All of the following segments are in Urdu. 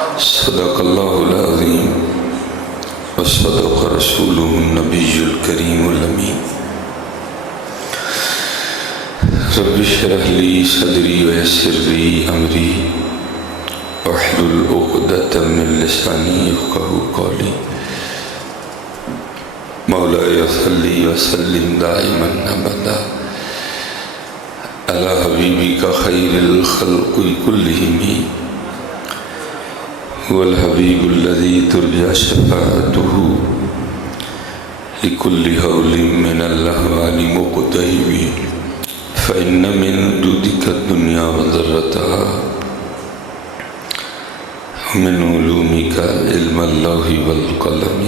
صدق اللہ العظیم وصدق رسولہ النبی الکریم الامین۔ رب اشرح لی صدری ویسر لی امری واحلل عقدۃ من لسانی یفقہوا قولی۔ مولاي صلی وسلم دائما ابدا علی حبیبک خیر الخلق کلہم هو الحبیب الذی ترجى شفاعته لكل هول من الاهوال مقتحم فإن من جودك الدنيا وضرتها ومن علومك علم اللوح والقلم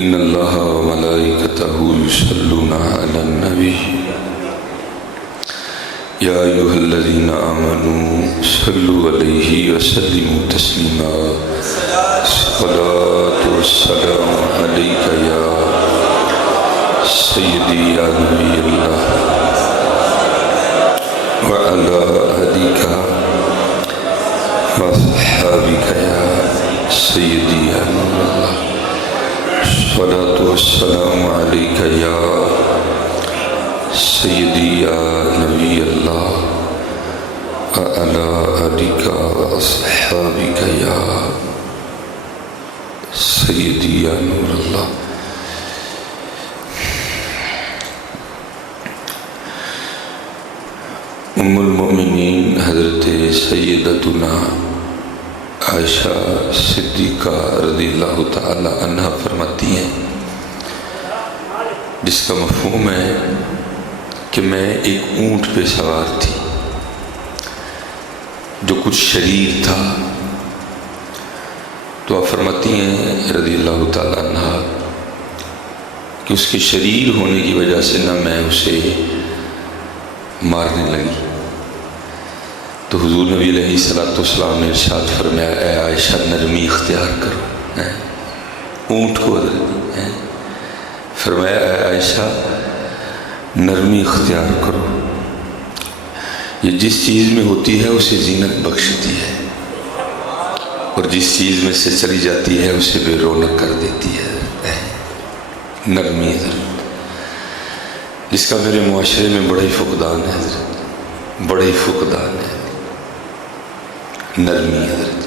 إن الله وملائكته يصلون على النبي يا أيها الذين آمنوا صلوا عليه وسلموا تسليما الصلاة والسلام عليك يا سيدي يا نبي الله وعلى آلك وصحابك يا سيدي يا نور الله الصلاة والسلام عليك يا سيدي يا نبي الله وعلى آلك وأصحابك يا سيدي يا نور الله۔ ام المؤمنین حضرت سیدتنا عائشہ صدیقہ رضی اللہ تعالی عنہ فرماتی ہیں، جس کا مفہوم ہے کہ میں ایک اونٹ پہ سوار تھی جو کچھ شریر تھا، تو آپ فرماتی ہیں رضی اللہ تعالی عنہ کہ اس کے شریر ہونے کی وجہ سے نہ میں اسے مارنے لگی، تو حضور نبی علیہ الصلوۃ والسلام نے ارشاد فرمایا اے عائشہ نرمی اختیار کرو۔ اونٹ کو فرمایا اے عائشہ نرمی اختیار کرو، یہ جس چیز میں ہوتی ہے اسے زینت بخشتی ہے، اور جس چیز میں سے چلی جاتی ہے اسے بے رونق کر دیتی ہے۔ نرمی حضرت، جس کا میرے معاشرے میں بڑا ہی فقدان ہے حضرت، بڑا ہی فقدان ہے۔ نرمی حضرت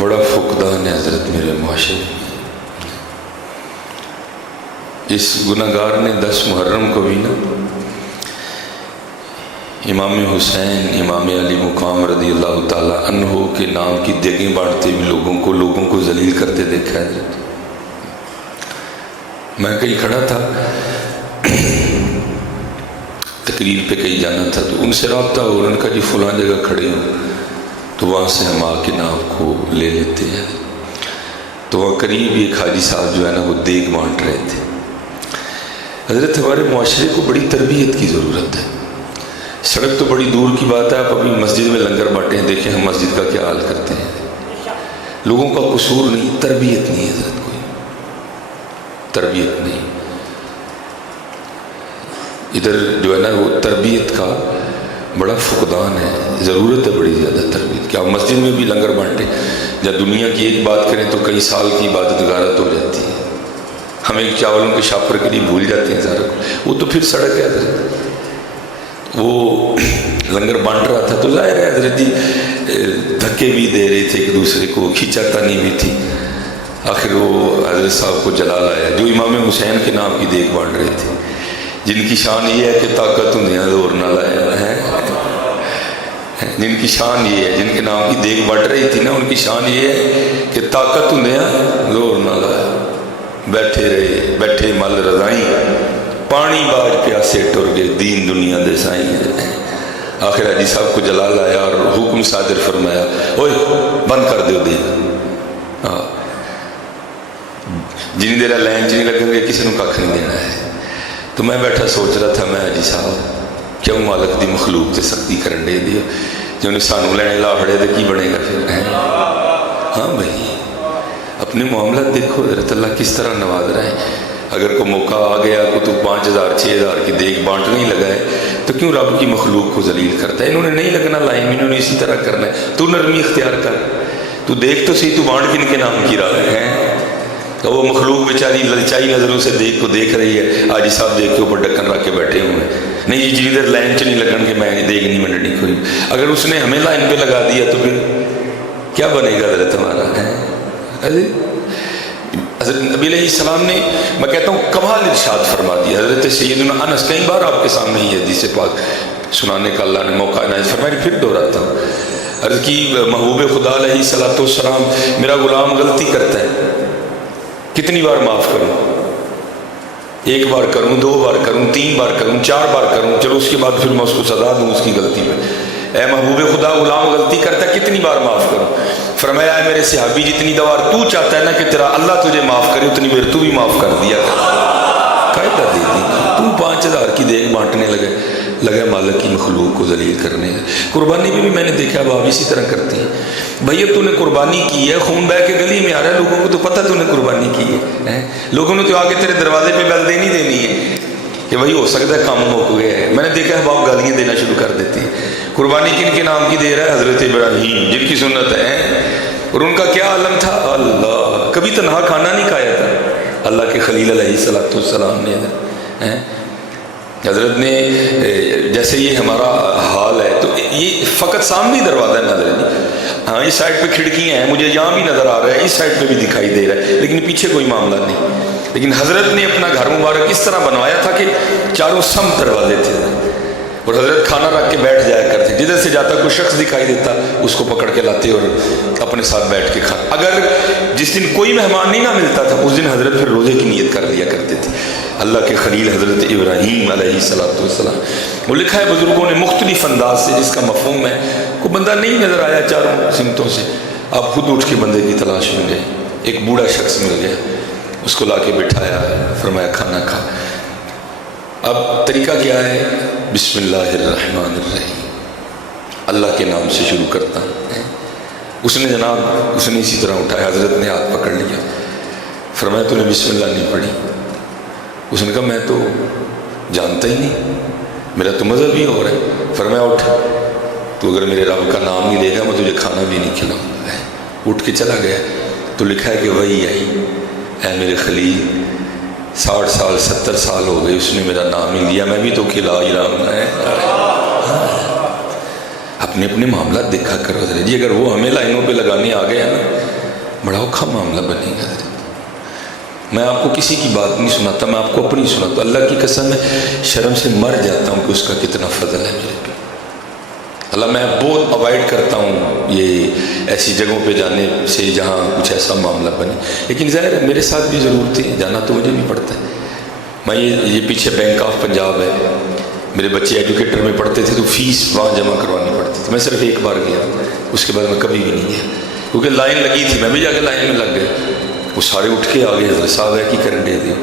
بڑا فقدان ہے حضرت میرے معاشرے میں۔ اس گناہگار نے 10 محرم کو بھی نا امام حسین امام علی مقام رضی اللہ تعالی عنہ کے نام کی دیگیں بانٹتے بھی لوگوں کو ذلیل کرتے دیکھا ہے حضرت۔ میں کہیں کھڑا تھا، تقریر پہ کہیں جانا تھا، تو ان سے رابطہ ہو، انہوں نے کہا جی فلاں جگہ کھڑے ہو، تو وہاں سے ہم آ کے نام کو لے لیتے ہیں۔ تو وہاں قریب ایک حاجی صاحب جو ہے نا وہ دیگ بانٹ رہے تھے۔ حضرت ہمارے معاشرے کو بڑی تربیت کی ضرورت ہے۔ سڑک تو بڑی دور کی بات ہے، آپ ابھی مسجد میں لنگر بانٹے ہیں، دیکھیں ہم مسجد کا کیا حال کرتے ہیں۔ لوگوں کا قصور نہیں، تربیت نہیں حضرت، کوئی تربیت نہیں۔ ادھر جو ہے نا وہ تربیت کا بڑا فقدان ہے، ضرورت ہے بڑی زیادہ تربیت کی۔ آپ مسجد میں بھی لنگر بانٹیں، جب دنیا کی ایک بات کریں تو کئی سال کی عبادت غارت ہو جاتی ہے۔ ہم ایک چاولوں کے شاپر کے لیے بھول جاتے ہیں سارا، وہ تو پھر سڑک ہے حضرت۔ وہ لنگر بانٹ رہا تھا تو ظاہر ہے حضرت جی دھکے بھی دے رہے تھے ایک دوسرے کو، کھینچاتانی بھی تھی۔ آخر وہ حضرت صاحب کو جلال آیا جو امام حسین کے نام کی دیکھ بانٹ رہے تھے، جن کی شان یہ ہے کہ طاقت ہندیاں زور نہ لایا ہے، جن کی شان یہ ہے، جن کے نام کی دیکھ بانٹ رہی تھی نا، ان کی شان یہ ہے کہ طاقت ہندیاں زور نہ لایا۔ بیٹھے رہے، بیٹھے مل رضائیں، پانی باج پیاسے ٹر گئے، دین دنیا دے سائیں۔ آخر حاجی صاحب کو جلال آیا اور حکم صادر فرمایا اوئے بند کر دیو دین، جن دیر لائن چ نہیں لگیں گے کسی نے کھ نہیں دینا ہے۔ تو میں بیٹھا سوچ رہا تھا، میں حاجی صاحب کیوں مالک دی مخلوق سے سختی کرن دے دی، جو انہیں سانو لینے لاہڑے تو کی بنے گا پھر؟ ہاں بھائی اپنے معاملات دیکھو، حضرت اللہ کس طرح نواز رہا ہے۔ اگر کوئی موقع آ گیا کو تو 5,000 6,000 کی دیگ بانٹنے ہی لگا ہے تو کیوں رب کی مخلوق کو ذلیل کرتا ہے؟ انہوں نے نہیں لگنا لائن میں، انہوں نے اسی طرح کرنا ہے۔ تو نرمی اختیار کر، تو دیکھ تو صحیح، تو بانٹ کن کے نام کی رہا ہے؟ تو وہ مخلوق بیچاری للچائی نظروں سے دیکھ کو دیکھ رہی ہے، حاجی صاحب دیکھ کے اوپر ڈکن رکھ کے بیٹھے ہوئے ہیں، نہیں جی ادھر لائن چ نہیں لگن کے میں دیکھ نہیں منڈنی کوئی۔ اگر اس نے ہمیں لائن پہ لگا دیا تو پھر کیا بنے گا حضرت ہمارا ہے؟ حضرت نبی علیہ السلام نے، میں کہتا ہوں کمال ارشاد فرما دیا۔ حضرت سیدنا انس، کئی بار آپ کے سامنے یہ حدیث پاک سنانے کا اللہ نے موقع عنایت فرمایا، پھر دہراتا ہوں۔ عرض کی محبوب خدا علیہ السلام، میرا غلام غلطی کرتا ہے، کتنی بار معاف کروں؟ 1 بار کروں، 2 بار کروں، 3 بار کروں، 4 بار کروں، چلو اس کے بعد پھر میں اس کو سزا دوں اس کی غلطی پہ۔ اے محبوب خدا، غلام غلطی کرتا ہے، کتنی بار معاف کروں؟ فرمایا اے میرے صحابی، جتنی دفعہ تو چاہتا ہے نا کہ تیرا اللہ تجھے معاف کرے، اتنی دیر تو بھی معاف کر دیا کر۔ قاعدہ دے دی، تو 5,000 کی دیگ بانٹنے لگا مالک کی مخلوق کو ذلیل کرنے۔ قربانی میں بھی میں نے دیکھا اب آپ اسی طرح کرتے ہیں۔ بھائی اب تو نے قربانی کی ہے، خون بہ کے گلی میں آ رہا ہے، لوگوں کو تو پتہ تو نے قربانی کی ہے، لوگوں نے تو آگے تیرے دروازے پہ بیل دینی ہے کہ بھائی ہو سکتا ہے کام ہو گیا ہے۔ میں نے دیکھا ہے باپ گالیاں دینا شروع کر دیتی ہیں۔ قربانی کن کے نام کی دے رہا ہے؟ حضرت ابراہیم، جن کی سنت ہے، اور ان کا کیا عالم تھا؟ اللہ، کبھی تنہا کھانا نہیں کھایا تھا اللہ کے خلیل علیہ السلام نے۔ حضرت نے جیسے یہ ہمارا حال ہے تو یہ فقط سامنے دروازہ نظر نہیں، ہاں اس سائڈ پہ کھڑکیاں ہیں، مجھے یہاں بھی نظر آ رہا ہے، اس سائڈ پہ بھی دکھائی دے رہا ہے، لیکن پیچھے کوئی معاملہ نہیں۔ لیکن حضرت نے اپنا گھر مبارک اس طرح بنوایا تھا کہ چاروں سمت دروازے تھے، اور حضرت کھانا رکھ کے بیٹھ جایا کرتے، جدھر سے جاتا کوئی شخص دکھائی دیتا اس کو پکڑ کے لاتے اور اپنے ساتھ بیٹھ کے کھانا۔ اگر جس دن کوئی مہمان نہیں نہ ملتا تھا اس دن حضرت پھر روزے کی نیت کر لیا کرتے تھے۔ اللہ کے خلیل حضرت ابراہیم علیہ السلام، وہ لکھا ہے بزرگوں نے مختلف انداز سے، جس کا مفہوم ہے کوئی بندہ نہیں نظر آیا چاروں سمتوں سے، آپ خود اٹھ کے بندے کی تلاش میں گئے، ایک بوڑھا شخص مل گیا، اس کو لا کے بٹھایا، فرمایا کھانا کھا۔ اب طریقہ کیا ہے؟ بسم اللہ الرحمن الرحیم، اللہ کے نام سے شروع کرتا ہے۔ اس نے جناب اسی طرح اٹھایا، حضرت نے ہاتھ پکڑ لیا، فرمایا تو نے بسم اللہ نہیں پڑھی؟ اس نے کہا میں تو جانتا ہی نہیں، میرا تو مذہب ہی ہو رہا ہے۔ فرمایا اٹھ، تو اگر میرے رب کا نام نہیں لے گا میں تجھے کھانا بھی نہیں کھلاؤں گا۔ اٹھ کے چلا گیا تو لکھا ہے کہ وہی آئی، اے میرے خلیل 60 سال 70 سال ہو گئے اس نے میرا نام ہی لیا، میں بھی تو کھلا ہی رہا ہوں۔ اپنے اپنے معاملات دیکھا کرو حضرت جی، اگر وہ ہمیں لائنوں پہ لگانے آ گیا نا بڑا اوکھا معاملہ بنے گا حضرت۔ میں آپ کو کسی کی بات نہیں سناتا، میں آپ کو اپنی سناتا ہوں، اللہ کی قسم ہے شرم سے مر جاتا ہوں کہ اس کا کتنا فضل ہے میرے پہ۔ اللہ میں بہت اوائڈ کرتا ہوں یہ ایسی جگہوں پہ جانے سے جہاں کچھ ایسا معاملہ بنے، لیکن ظاہر ہے میرے ساتھ بھی ضرور تھی، جانا تو مجھے بھی پڑتا ہے۔ میں یہ پیچھے بینک آف پنجاب ہے، میرے بچے ایجوکیٹر میں پڑھتے تھے تو فیس وہاں جمع کروانی پڑتی تھی، میں صرف ایک بار گیا، اس کے بعد میں کبھی بھی نہیں گیا، کیونکہ لائن لگی تھی، میں بھی جا کے لائن میں لگ گیا۔ وہ سارے اٹھ کے آ گئے، حضرت صاحب ہے کی کرن دے دیو،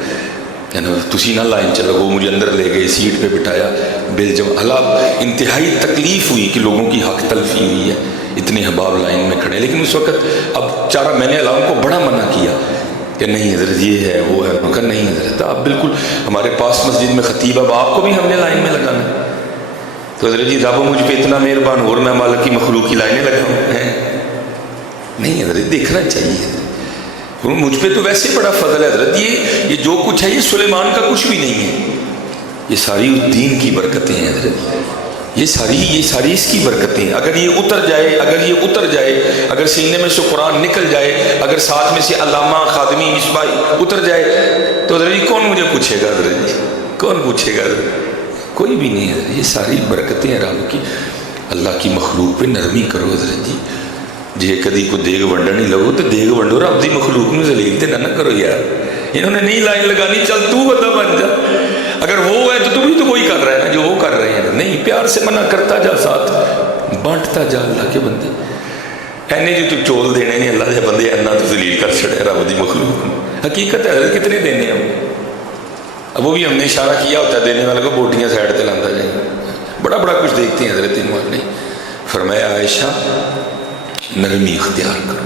تسی نہ لائن چلو، وہ مجھے اندر لے گئے، سیٹ پہ بٹھایا، بل جمع۔ اللہ انتہائی تکلیف ہوئی کہ لوگوں کی حق تلفی ہوئی ہے، اتنے احباب لائن میں کھڑے، لیکن اس وقت اب چارہ میں نے علام کو بڑا منع کیا کہ نہیں حضرت یہ ہے وہ ہے، میں کہا نہیں حضرت آپ بالکل ہمارے پاس مسجد میں خطیب، اب آپ کو بھی ہم نے لائن میں لگانا ہے۔ تو حضرت جی رب مجھ پہ اتنا مہربان اور میں مالک کی مخلوق کی لائنیں لگاؤں؟ نہیں حضرت دیکھنا چاہیے، مجھ پہ تو ویسے بڑا فضل ہے حضرت، یہ جو کچھ ہے یہ سلیمان کا کچھ بھی نہیں ہے، یہ ساری دین کی برکتیں ہیں حضرت، یہ ساری اس کی برکتیں ہیں۔ اگر یہ اتر جائے، اگر سینے میں سے قرآن نکل جائے، اگر ساتھ میں سے علامہ خادمی مصباحی اتر جائے تو حضرت جی کون مجھے پوچھے گا؟ حضرت جی کون پوچھے گا؟ حضرت کوئی بھی نہیں ہے، یہ ساری برکتیں ہیں رب کی۔ اللہ کی مخلوق پہ نرمی کرو حضرت جی، جی کدی کو دیگ ونڈن نہیں لگو تو دیگ ونڈو، رب دی مخلوق میں ذلیل تے نہ کرو یار، انہوں نے نہیں لائن لگانی، چل تو بندہ بن جا، اگر وہ ہے تو بھی تو وہی کر رہا ہے نا جو وہ کر رہے ہیں، نہیں پیار سے منع کرتا جا، ساتھ بانٹتا جا اللہ کے بندے، اینے جو تو چول دینے نہیں اللہ کے بندے، اینا تو ذلیل کر چھڑے رب دی مخلوق۔ حقیقت ہے حضرت کتنے دینے ہیں، اب وہ بھی ہم نے اشارہ کیا ہوتا ہے دینے والے کو بوٹیاں سائڈ تے لاندہ جائیں، بڑا کچھ دیکھتے ہیں حضرت انوار نے۔ فرمایا عائشہ نرمی اختیار کرو،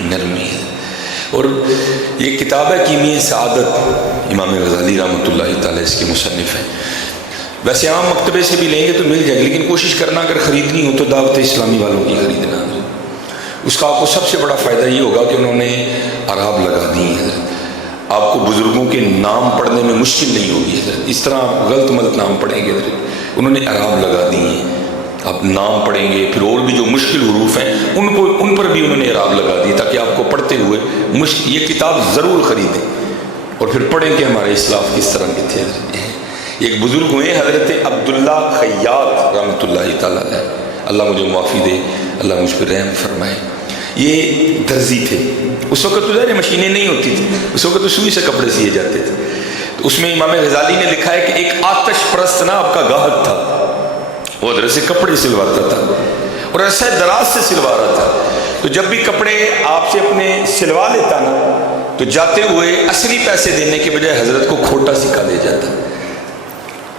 نرمی ہے، اور یہ کتاب ہے کیمیہ سعادت، امام غزالی رحمۃ اللہ تعالیٰ اس کے مصنف ہیں. ویسے عام مکتبے سے بھی لیں گے تو مل جائے گی، لیکن کوشش کرنا اگر خریدنی ہو تو دعوت اسلامی والوں کی خریدنا. اس کا آپ کو سب سے بڑا فائدہ یہ ہوگا کہ انہوں نے اعراب لگا دی ہیں. آپ کو بزرگوں کے نام پڑھنے میں مشکل نہیں ہوگی. اس طرح آپ غلط ملت نام پڑھیں گے، انہوں نے اعراب لگا دی ہیں. آپ نام پڑھیں گے، پھر اور بھی جو مشکل حروف ہیں ان پر بھی انہوں نے اعراب لگا دی تاکہ آپ کو پڑھتے ہوئے یہ کتاب ضرور خریدیں اور پھر پڑھیں کہ ہمارے اسلاف کس طرح کے تھے. ایک بزرگ ہوئے حضرت عبداللہ خیاط رحمۃ اللہ تعالیٰ علیہ، اللہ مجھے معافی دے، اللہ مجھ پر رحم فرمائے. یہ درزی تھے. اس وقت تو ظاہر مشینیں نہیں ہوتی تھی، اس وقت تو سوئی سے کپڑے سیے جاتے تھے. تو اس میں امام غزالی نے لکھا ہے کہ ایک آتش پرست نا آپ کا گاہک تھا، وہ حضرت سے کپڑے سلواتا تھا اور عرصہ دراز سے سلوا رہا تھا. تو جب بھی کپڑے آپ سے اپنے سلوا لیتا نا تو جاتے ہوئے اصلی پیسے دینے کے بجائے حضرت کو کھوٹا سکہ دے جاتا.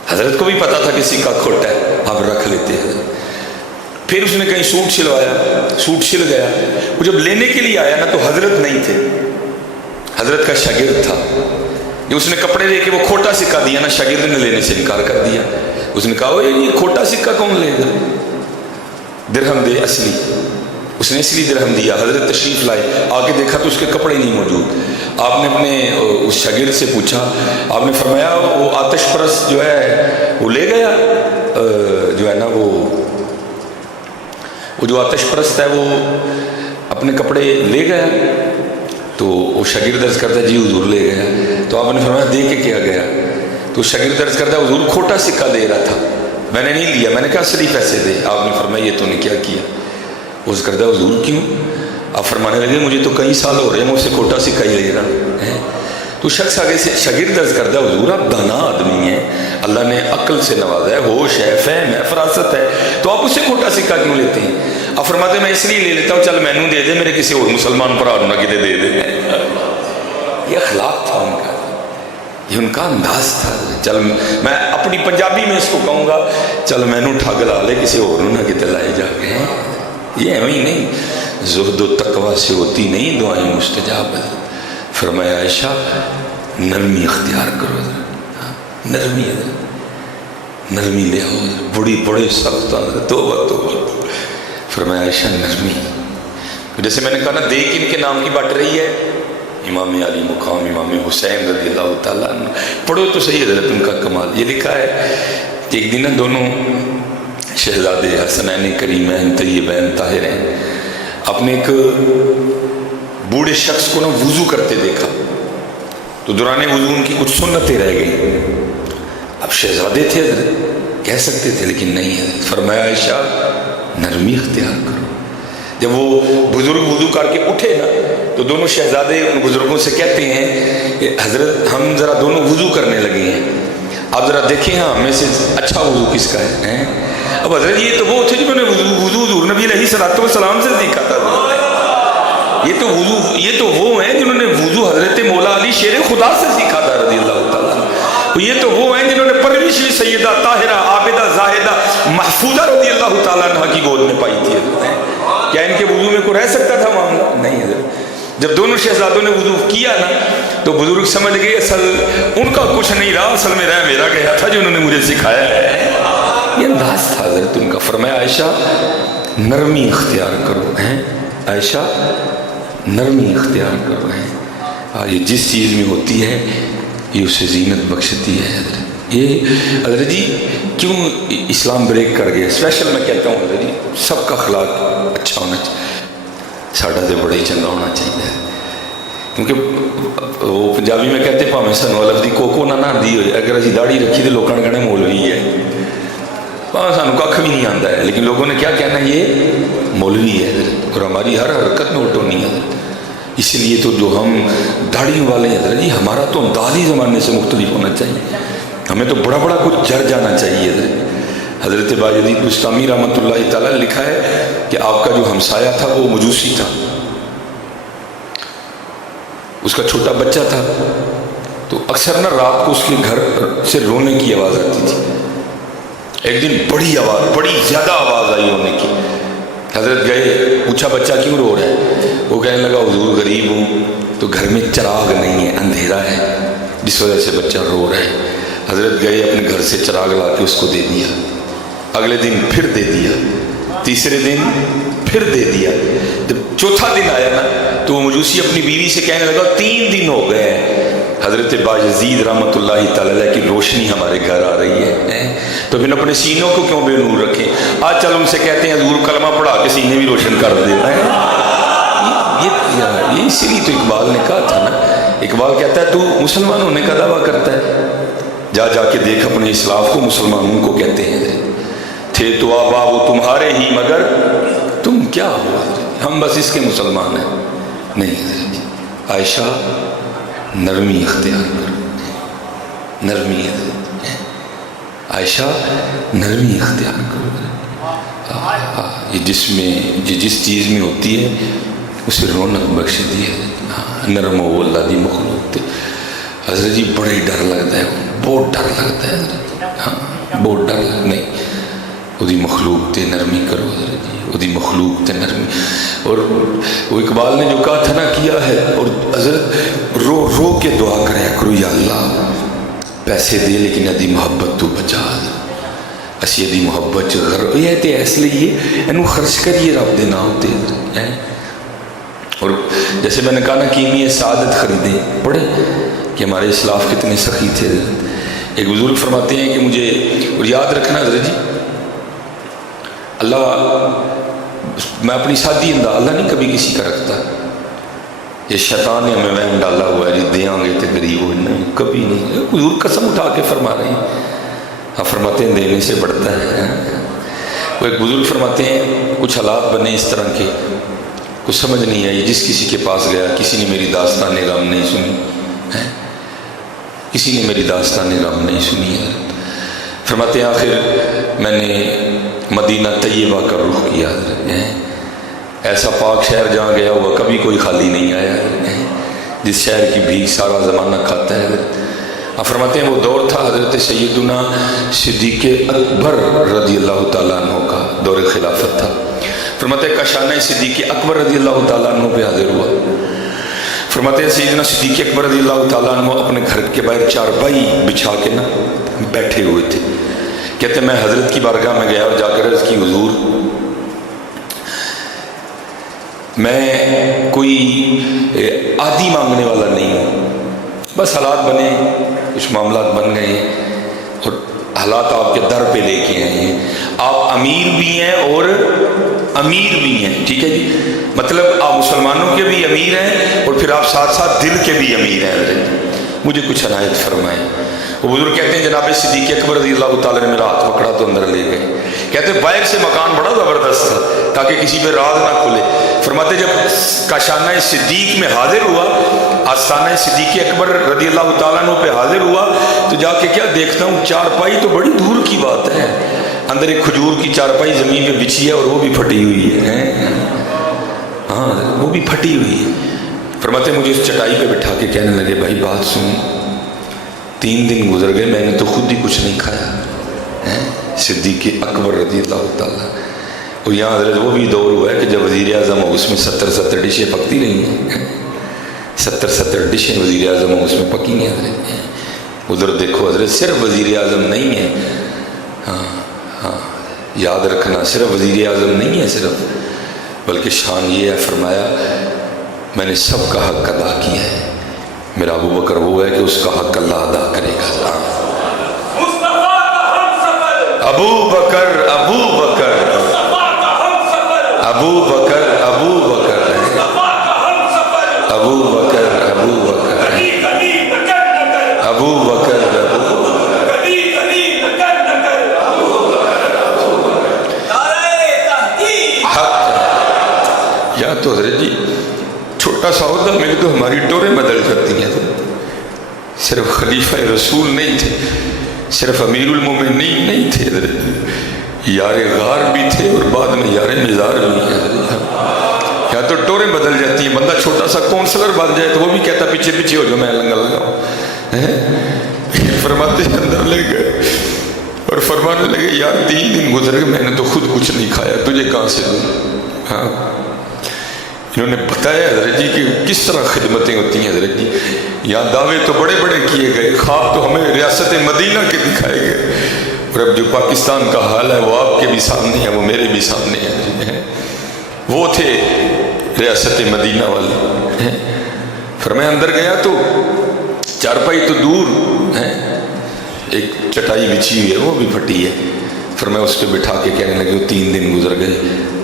حضرت کو بھی پتا تھا کہ سکہ کھوٹا ہے، آپ رکھ لیتے ہیں. پھر اس نے کہیں سوٹ سلوایا، سوٹ سل گیا. وہ جب لینے کے لیے آیا نا تو حضرت نہیں تھے، حضرت کا شاگرد تھا. جب اس نے کپڑے لے کے وہ کھوٹا سکہ دیا نا، شاگرد نے لینے سے انکار کر دیا. اس نے کہا یہ کھوٹا سکہ کون لے گا، درہم دے اصلی. اس نے اصلی درہم دیا. حضرت تشریف لائے، آگے دیکھا تو اس کے کپڑے نہیں موجود. آپ نے اپنے اس شاگرد سے پوچھا، آپ نے فرمایا وہ آتش پرست جو ہے وہ لے گیا، جو ہے نا وہ جو آتش پرست ہے وہ اپنے کپڑے لے گیا. تو وہ شاگرد عرض کرتا ہے جی حضور لے گیا. تو آپ نے فرمایا دے کے کیا گیا؟ تو شاگرد عرض کرتا ہے حضور کھوٹا سکہ دے رہا تھا، میں نے نہیں لیا، میں نے کہا اصلی پیسے دے. آپ نے فرمایا یہ تو نے کیا کیا؟ وہ عرض کرتا ہے حضور کیوں؟ آپ فرمانے لگے مجھے تو کئی سال ہو رہے ہیں میں اسے کھوٹا سکہ ہی لے رہا ہے. تو شخص آگے سے شاگرد عرض کرتا ہے حضور آپ دانا آدمی ہیں، اللہ نے عقل سے نوازا ہے، ہوش ہے، فہم ہے، فراست ہے، تو آپ اس سے کھوٹا سکہ کیوں لیتے ہیں؟ آپ فرماتے ہیں میں اس لیے لے لیتا ہوں چل میں نوں دے دے، میرے کسی اور مسلمان پر آنا کتے دے دے. یہ اخلاق تھا ان کا، یہ ان کا انداز تھا. چل میں اپنی پنجابی میں اس کو کہوں گا چل میں نوں ٹھگ لا لے، کسی اور نہ کتے لائے جا کے. یہ ایویں ہی نہیں، زہد و تقوی سے ہوتی نہیں دعائیں مستجاب. فرمایا عائشہ نرمی اختیار کرو، نرمی نرمی لے آؤ، بڑے سخت توبہ توبہ. فرمایا عائشہ نرمی. جیسے میں نے کہا نا دیکھ ان کے نام کی بٹ رہی ہے، امام علی مقام امام حسین رضی اللہ تعالیٰ عنہ. پڑھو تو صحیح حضرت ان کا کمال. یہ لکھا ہے کہ ایک دن دونوں شہزادے حسنین کریمین طیبین طاہرین اپنے ایک بوڑھے شخص کو نا وضو کرتے دیکھا. تو دوران وضو ان کی کچھ سنتیں رہ گئی. اب شہزادے تھے حضرت، کہہ سکتے تھے لیکن نہیں حضرت. فرمایا عائشہ نرمی اختیار کرو. جب وہ بزرگ وضو کر کے اٹھے نا تو دونوں شہزادے ان بزرگوں سے کہتے ہیں کہ حضرت ہم ذرا دونوں وضو کرنے لگے ہیں، آپ ذرا دیکھیں ہاں ہمیں سے اچھا وضو کس کا ہے. اب حضرت یہ تو وہ تھے جنہوں نے وضو حضور نبی علیہ السلام سے سیکھا تھا. یہ تو وہ ہیں جنہوں نے وضو حضرت مولا علی شیر خدا سے سیکھا تھا رضی اللہ تعالیٰ. یہ تو وہ ہیں جنہوں نے پرورش سیدہ طاہرہ عابدہ زاہدہ محفوظہ رضی اللہ تعالیٰ عنہ کی گود میں پائی تھی. کیا ان کے وضو میں کوئی رہ سکتا تھا معاملہ؟ نہیں حضرت. جب دونوں شہزادوں نے وضو کیا نا تو بزرگ سمجھ گئے اصل ان کا کچھ نہیں رہا، اصل میں رہ میرا گیا تھا جو انہوں نے مجھے سکھایا ہے. یہ انداز تھا حضرت ان کا. فرمایا عائشہ نرمی اختیار کرو ہیں، عائشہ نرمی اختیار کرو ہیں. یہ جس چیز میں ہوتی ہے یہ اسے زینت بخشتی ہے حضرت. یہ حضرت جی کیوں اسلام بریک کر گیا؟ اسپیشل میں کہتا ہوں حضرت جی سب کا اخلاق اچھا ہونا چاہیے، ساڈا تو بڑا ہی چنگا ہونا چاہیے. کیونکہ وہ پنجابی میں کہتے پاویں سانوں لفظ دی کوکو نہ آندی ہوئے، اگر اسی داڑھی رکھی تو لوگوں نے کہنا مولوی ہے، پاویں سانوں کھ بھی نہیں آتا ہے، لیکن لوگوں نے کیا کہنا یہ مولوی ہے حضرت. اور ہماری ہر حرکت میں اٹھونی ہے. اس لیے تو جو ہم داڑھیوں والے ہیں حضرت جی ہمارا تو انداز ہی زمانے سے مختلف ہونا چاہیے. ہمیں تو بڑا بڑا کچھ جر جانا چاہیے حضرت. حضرت باجدید بستامی رحمۃ اللہ تعالیٰ لکھا ہے کہ آپ کا جو ہمسایہ تھا وہ مجوسی تھا، اس کا چھوٹا بچہ تھا. تو اکثر نا رات کو اس کے گھر سے رونے کی آواز آتی تھی. ایک دن بڑی زیادہ آواز آئی ہونے کی. حضرت گئے، پوچھا بچہ کیوں رو رہا ہے؟ وہ کہنے لگا حضور غریب ہوں تو گھر میں چراغ نہیں ہے، اندھیرا ہے، جس وجہ سے بچہ رو رہا ہے۔ حضرت گئے اپنے گھر سے چراغ لا کے اس کو دے دیا، اگلے دن پھر دے دیا، تیسرے دن پھر دے دیا۔ جب چوتھا دن آیا نا تو وہ مجوسی اپنی بیوی سے کہنے لگا 3 دن ہو گئے ہیں حضرت باجزید رحمۃ اللہ تعالی علیہ کی روشنی ہمارے گھر آ رہی ہے، تو پھر اپنے سینوں کو کیوں بے نور رکھیں؟ آج چل ان سے کہتے ہیں حضور کلمہ پڑھا کے سینے بھی روشن کر دیتا ہے۔ یہ اسی لیے تو اقبال نے کہا تھا نا، اقبال کہتا ہے تو مسلمان ہونے کا دعویٰ کرتا ہے، جا جا کے دیکھ اپنے اسلاف کو، مسلمانوں کو کہتے ہیں تھے تو آبا وہ تمہارے ہی مگر تم کیا ہو، ہم بس اس کے مسلمان ہیں نہیں۔ عائشہ نرمی اختیار کرو، نرمی، عائشہ نرمی اختیار کرو، یہ جس چیز میں ہوتی ہے اسے رونق بخش دی ہے۔ نرم و اللہ دی مخلوق تے حضرت جی بڑے ڈر لگتا ہے، بہت ڈر لگتا ہے حضرت، ہاں بہت ڈر نہیں، وہ دی مخلوق تے نرمی کرو حضرت جی، وہ دی مخلوق تے نرمی۔ اور وہ اقبال نے جو کہا تھا نا کیا ہے، اور حضرت رو رو کے دعا کرے کرو، یا اللہ پیسے دے لیکن ادی محبت تو بچا دے، اسی ادی محبت غر یہ تے اس لیے اینو خرچ کریے رب دے نام تے۔ اور جیسے میں نے کہا نا کیمیا سعادت خریدیں، پڑھے کہ ہمارے اسلاف کتنے سخی تھے۔ ایک بزرگ فرماتے ہیں کہ مجھے، اور یاد رکھنا حضرت جی، اللہ، میں اپنی سادھی انداز، اللہ نہیں کبھی کسی کا رکھتا، یہ شیطان نے ہمیں وہم ڈالا ہوا ہے جی دیاں گے تو غریب ہو، نہیں کبھی نہیں، حضور قسم اٹھا کے فرما رہے ہیں، ہاں فرماتے ہیں دینے سے بڑھتا ہے۔ وہ ایک بزرگ فرماتے ہیں کچھ حالات بنے اس طرح کے، کچھ سمجھ نہیں آئی، جس کسی کے پاس گیا کسی نے میری داستان غم نہیں سنی، کسی نے میری داستان غم نہیں سنی ہے۔ فرماتے ہیں آخر میں نے مدینہ طیبہ کا رخ کیا، ایسا پاک شہر جہاں گیا ہوا کبھی کوئی خالی نہیں آیا، جس شہر کی بھیک سارا زمانہ کھاتا ہے۔ فرماتے ہیں وہ دور تھا حضرت سیدنا صدیق اکبر رضی اللہ تعالیٰ عنہ کا دور خلافت تھا۔ فرماتے ہیں کاشانہ صدیق اکبر رضی اللہ تعالیٰ عنہ پہ حاضر ہوا۔ فرماتے ہیں سیدنا صدیق اکبر رضی اللہ تعالیٰ عنہ اپنے گھر کے باہر چارپائی بچھا کے نا بیٹھے ہوئے تھے۔ کہتے ہیں میں حضرت کی بارگاہ میں گیا اور جا کر عرض کی حضور میں کوئی عادی مانگنے والا نہیں ہوں، بس حالات بنے، کچھ معاملات بن گئے اور حالات آپ کے در پہ لے کے آئے ہیں، آپ امیر بھی ہیں اور امیر بھی ہیں، ٹھیک ہے جی، مطلب آپ مسلمانوں کے بھی امیر ہیں اور پھر آپ ساتھ ساتھ دل کے بھی امیر ہیں، حضرت مجھے کچھ عنایت فرمائیں۔ وہ بزرگ کہتے ہیں جناب صدیق اکبر رضی اللہ تعالیٰ نے میرا ہاتھ پکڑا تو اندر لے گئے۔ کہتے ہیں باہر سے مکان بڑا زبردست تھا تاکہ کسی پہ راز نہ کھلے۔ فرماتے جب کاشانہ صدیق میں حاضر ہوا، آستانہ صدیق اکبر رضی اللہ تعالیٰ عنہ پہ حاضر ہوا تو جا کے کیا دیکھتا ہوں، چارپائی تو بڑی دور کی بات ہے، اندر ایک کھجور کی چارپائی زمین پہ بچھی ہے اور وہ بھی پھٹی ہوئی ہے، ہاں وہ بھی پھٹی ہوئی ہے۔ فرماتے مجھے اس چٹائی پہ بٹھا کے کہنے لگے بھائی بات سن، 3 دن گزر گئے میں نے تو خود ہی کچھ نہیں کھایا، صدیق اکبر رضی اللہ تعالیٰ۔ اور یہاں حضرت وہ بھی دور ہوا ہے کہ جب وزیر اعظم ہو اس میں 70 ڈشیں پکتی رہی ہیں، 70 ڈشیں وزیر اعظم ہو اس میں پکی ہیں حضرت۔ ادھر دیکھو حضرت صرف وزیر اعظم نہیں ہے، ہاں یاد رکھنا صرف وزیر اعظم نہیں ہے صرف، بلکہ شان یہ ہے فرمایا میں نے سب کا حق ادا کیا ہے، میرا ابو بکر وہ ہے کہ اس کا حق اللہ ادا کرے گا۔ ابو بکر ابو بکر ابو بکر ابو بکر ابو بکر ابو بکر ابو بکر یا تو حضرت جی چھوٹا سا عہدہ مل تو ہماری ٹوریں بدل جاتی ہیں، صرف خلیفہ رسول نہیں تھے، صرف امیر المومنین نہیں تھے حضرت، یار غار بھی تھے اور بعد میں یار مزار بھی ہیں، یا تو ٹوریں بدل جاتی ہیں، بندہ چھوٹا سا کونسلر بن جائے تو وہ بھی کہتا پیچھے پیچھے ہو جو میں لنگا لگاؤں۔ فرماتے اندر لے گئے اور فرمانے لگے یار 3 دن گزر گئے میں نے تو خود کچھ نہیں کھایا، تجھے کہاں سے دوں؟ ہاں انہوں نے بتایا حضرت جی کہ کس طرح خدمتیں ہوتی ہیں حضرت جی. یہاں دعوے تو بڑے بڑے کیے گئے، خواب تو ہمیں ریاست مدینہ کے دکھائے گئے، اور اب جو پاکستان کا حال ہے وہ آپ کے بھی سامنے ہے، وہ میرے بھی سامنے ہے. وہ تھے ریاست مدینہ والے. فرمایا اندر گیا تو چارپائی تو دور ہے، ایک چٹائی بچھی ہوئی ہے وہ بھی پھٹی ہے. فرمایا اس پہ بٹھا کے کہنے لگے وہ 3 دن گزر گئے،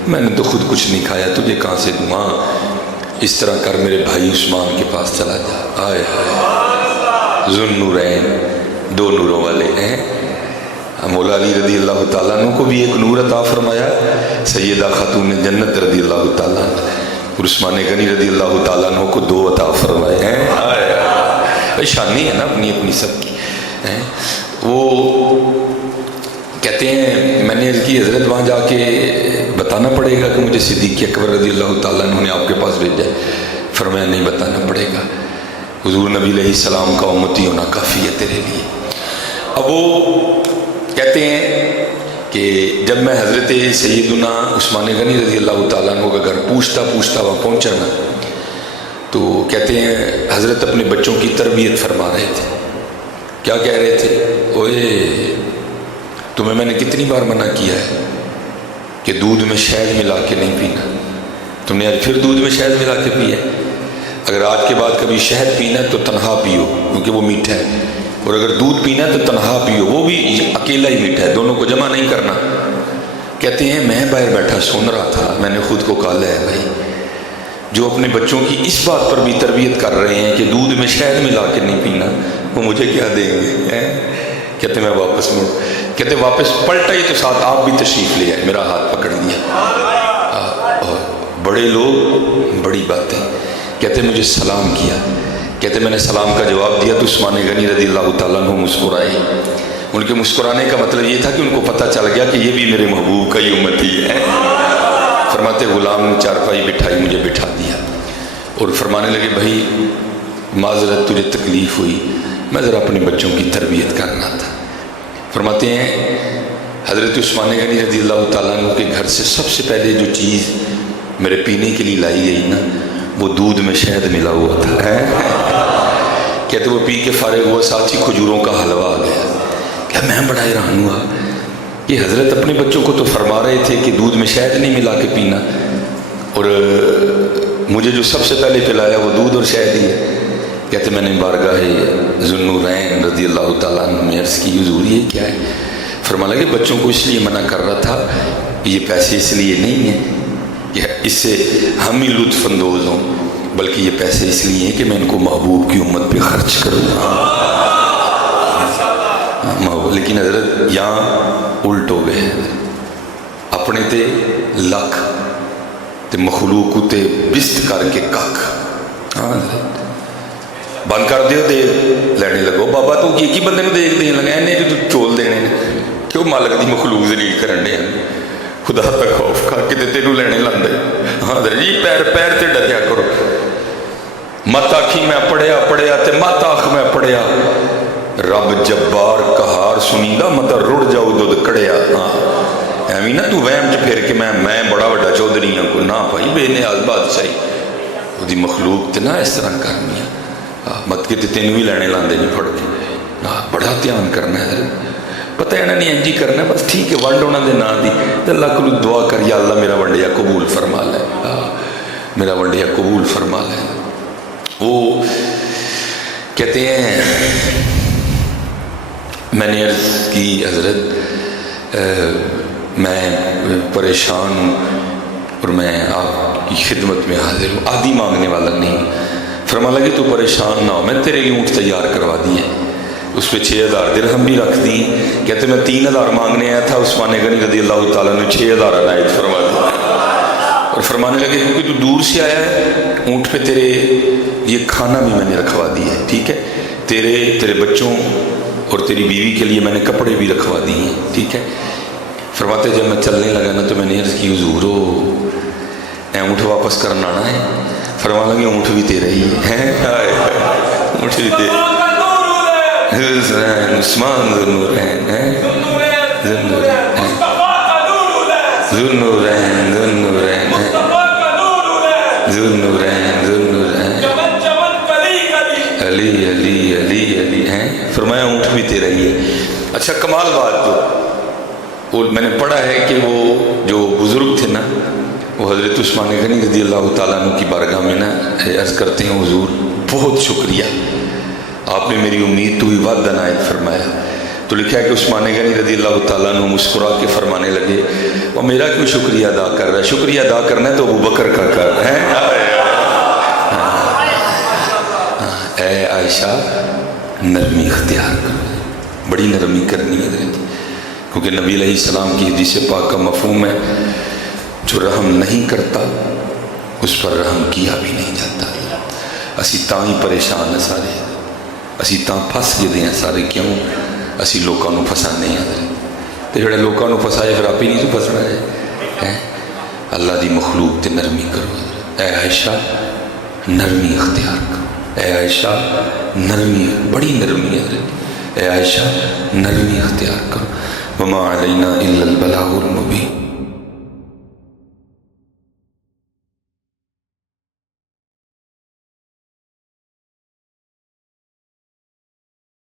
میں نے تو خود کچھ نہیں کھایا، تجھے کہاں سے دوں؟ ہاں اس طرح کر میرے بھائی عثمان کے پاس چلا جا. آئے ہائے ذوالنورین، 2 نوروں والے ہیں. مولا علی رضی اللہ تعالیٰ عنہ کو بھی ایک نور عطا فرمایا، سیدہ خاتون جنت رضی اللہ تعالیٰ عنہ، اور عثمان غنی رضی اللہ تعالیٰ عنہ کو 2 عطا فرمائے ہیں. شانی ہے نا اپنی اپنی سب کی. وہ کہتے ہیں میں نے عرض کی حضرت وہاں جا کے بتانا پڑے گا کہ مجھے صدیق اکبر رضی اللہ تعالیٰ عنہ نے آپ کے پاس بھیجا ہے؟ فرمایا نہیں بتانا پڑے گا، حضور نبی علیہ السلام کا امتی ہونا کافی ہے تیرے لیے. اب وہ کہتے ہیں کہ جب میں حضرت سیدنا عثمان غنی رضی اللہ تعالیٰ عنہ کا گھر پوچھتا وہاں پہنچا نا، تو کہتے ہیں حضرت اپنے بچوں کی تربیت فرما رہے تھے. کیا کہہ رہے تھے؟ اوئے تمہیں میں نے کتنی بار منع کیا ہے کہ دودھ میں شہد ملا کے نہیں پینا، تم نے آج پھر دودھ میں شہد ملا کے پیا. اگر آج کے بعد کبھی شہد پینا ہے تو تنہا پیو کیونکہ وہ میٹھا ہے، اور اگر دودھ پینا ہے تو تنہا پیو، وہ بھی اکیلا ہی میٹھا ہے، دونوں کو جمع نہیں کرنا. کہتے ہیں میں باہر بیٹھا سن رہا تھا، میں نے خود کو کہا ہے بھائی جو اپنے بچوں کی اس بات پر بھی تربیت کر رہے ہیں کہ دودھ میں شہد ملا کے نہیں پینا، وہ مجھے کیا دیں گے؟ کہتے میں واپس میں کہتے واپس پلٹا ہی تو ساتھ آپ بھی تشریف لے آئے، میرا ہاتھ پکڑ لیا. اور بڑے لوگ بڑی باتیں. کہتے مجھے سلام کیا، کہتے میں نے سلام کا جواب دیا تو عثمان غنی رضی اللہ تعالیٰ عنہ مسکرائے. ان کے مسکرانے کا مطلب یہ تھا کہ ان کو پتہ چل گیا کہ یہ بھی میرے محبوب کا ہی امتی ہے. فرماتے غلام نے چارپائی بٹھائی، مجھے بٹھا دیا اور فرمانے لگے بھائی معذرت تجھے تکلیف ہوئی، میں ذرا اپنے بچوں کی تربیت کرنا تھا. فرماتے ہیں حضرت عثمان غنی رضی اللہ تعالیٰ عنہ کے گھر سے سب سے پہلے جو چیز میرے پینے کے لیے لائی گئی نا وہ دودھ میں شہد ملا ہوا تھا. کہتے وہ پی کے فارغ ہوا، ساتھ ہی کھجوروں کا حلوہ آ گیا. کیا میں بڑا حیران ہوا کہ حضرت اپنے بچوں کو تو فرما رہے تھے کہ دودھ میں شہد نہیں ملا کے پینا، اور مجھے جو سب سے پہلے پلایا وہ دودھ اور شہد ہی ہے. کہتے میں نے بارگاہ ذوالنورین رضی اللہ تعالیٰ عنہ میں عرض کی حضور یہ کیا ہے؟ فرمانے لگے بچوں کو اس لیے منع کر رہا تھا کہ یہ پیسے اس لیے نہیں ہیں کہ اس سے ہم ہی لطف اندوز ہوں، بلکہ یہ پیسے اس لیے ہیں کہ میں ان کو محبوب کی امت پہ خرچ کروں. لیکن حضرت یہاں الٹ ہو گئے، اپنے تے لکھ تے مخلوق تے بست کر کے کھ. ہاں بند کر دیو دے لینے لگو بابا تو کی بندے نو دیکھ دین لگا اینے تو چول دینے کیوں مالک دی مخلوق ذلیل کرن دے خدا کا خوف کر کے تینوں لینے لاندے. ہاں جی پیر پیر تے ڈریا کرو، مت آکھی میں پڑھیا تے مت آکھ میں پڑھیا. رب جبار قہار سنیندا مت رڑ جاؤ دودھ کڑیا. ہاں ایویں نہ تو وہم چ پھر کے میں بڑا بڑا چودھری ہاں کو نہ بھائی بے نیاز بادشاہی وہ دی مخلوق تے نہ اس طرح کرنی ہے. مت کے تینوں بھی لینے لاندے نہیں پڑھ کے. بڑا دھیان کرنا ہے، پتہ ہے نا نہیں انجی کرنا بس ٹھیک ہے ونڈ انہوں نے نا دی تو اللہ کو دعا کر یا اللہ میرا ونڈیا قبول فرما لے، میرا ونڈیا قبول فرما لے. وہ کہتے ہیں میں نے عرض کی حضرت میں پریشان ہوں اور میں آپ کی خدمت میں حاضر ہوں، آدھی مانگنے والا نہیں. فرما لگے تو پریشان نہ ہو، میں تیرے لیے اونٹ تیار کروا دیے، اس پہ 6000 درہم بھی رکھ دی. کہتے میں 3000 مانگنے آیا تھا، عثمان غنی رضی اللہ تعالیٰ نے 6000 عنایت فرما دیا. اور فرمانے لگے کیونکہ تو دور سے آیا ہے اونٹ پہ تیرے یہ کھانا بھی میں نے رکھوا دیا ہے، ٹھیک ہے، تیرے بچوں اور تیری بیوی کے لیے میں نے کپڑے بھی رکھوا دیے ہیں، ٹھیک ہے. فرماتے جب میں چلنے لگا نا تو میں نے عرض کی حضور اے اونٹ واپس کرنا آنا ہے. فرما لگے اونٹ بھی تیرے ہی ہے، اونٹ بھی تیرے عثمان ذوالنورین ذوالنورین ذوالنورین ذوالنورین علی علی علی علی ہیں، فرمایا اونٹ بھی تیرا ہی ہے۔ اچھا کمال بات جو میں نے پڑھا ہے کہ وہ جو بزرگ تھے نا، وہ حضرت عثمان غنی رضی اللہ تعالیٰ عنہ کی بارگاہ میں نا عرض کرتے ہیں حضور بہت شکریہ، آپ نے میری امید تو وعد عنایت فرمایا۔ تو لکھا ہے کہ عثمان غنی رضی اللہ تعالیٰ عنہ مسکرا کے فرمانے لگے وہ میرا کیوں شکریہ ادا کر رہا ہے، شکریہ ادا کرنا ہے تو ابوبکر کا کر ہے۔ اے عائشہ نرمی اختیار کرو، بڑی نرمی کرنی ہے حضرت، کیونکہ نبی علیہ السلام کی حدیث پاک کا مفہوم ہے جو رحم نہیں کرتا اس پر رحم کیا بھی نہیں جاتا۔ اسی تاں ہی پریشان ہیں سارے، اسی تاں پھس گئے ہیں سارے، کیوں؟ اسی لوگوں کو پھسانے ہیں، تو جڑے لوگوں کو پھسائے پھر آپ ہی نہیں تو پھسنا ہے۔ اللہ دی مخلوق تے نرمی کرو۔ اے عائشہ نرمی اختیار کرو، اے عائشہ نرمی، بڑی نرمی ہے حضرت، اے عائشہ نرمی اختیار کرو۔ وما علینا الا البلاغ المبین۔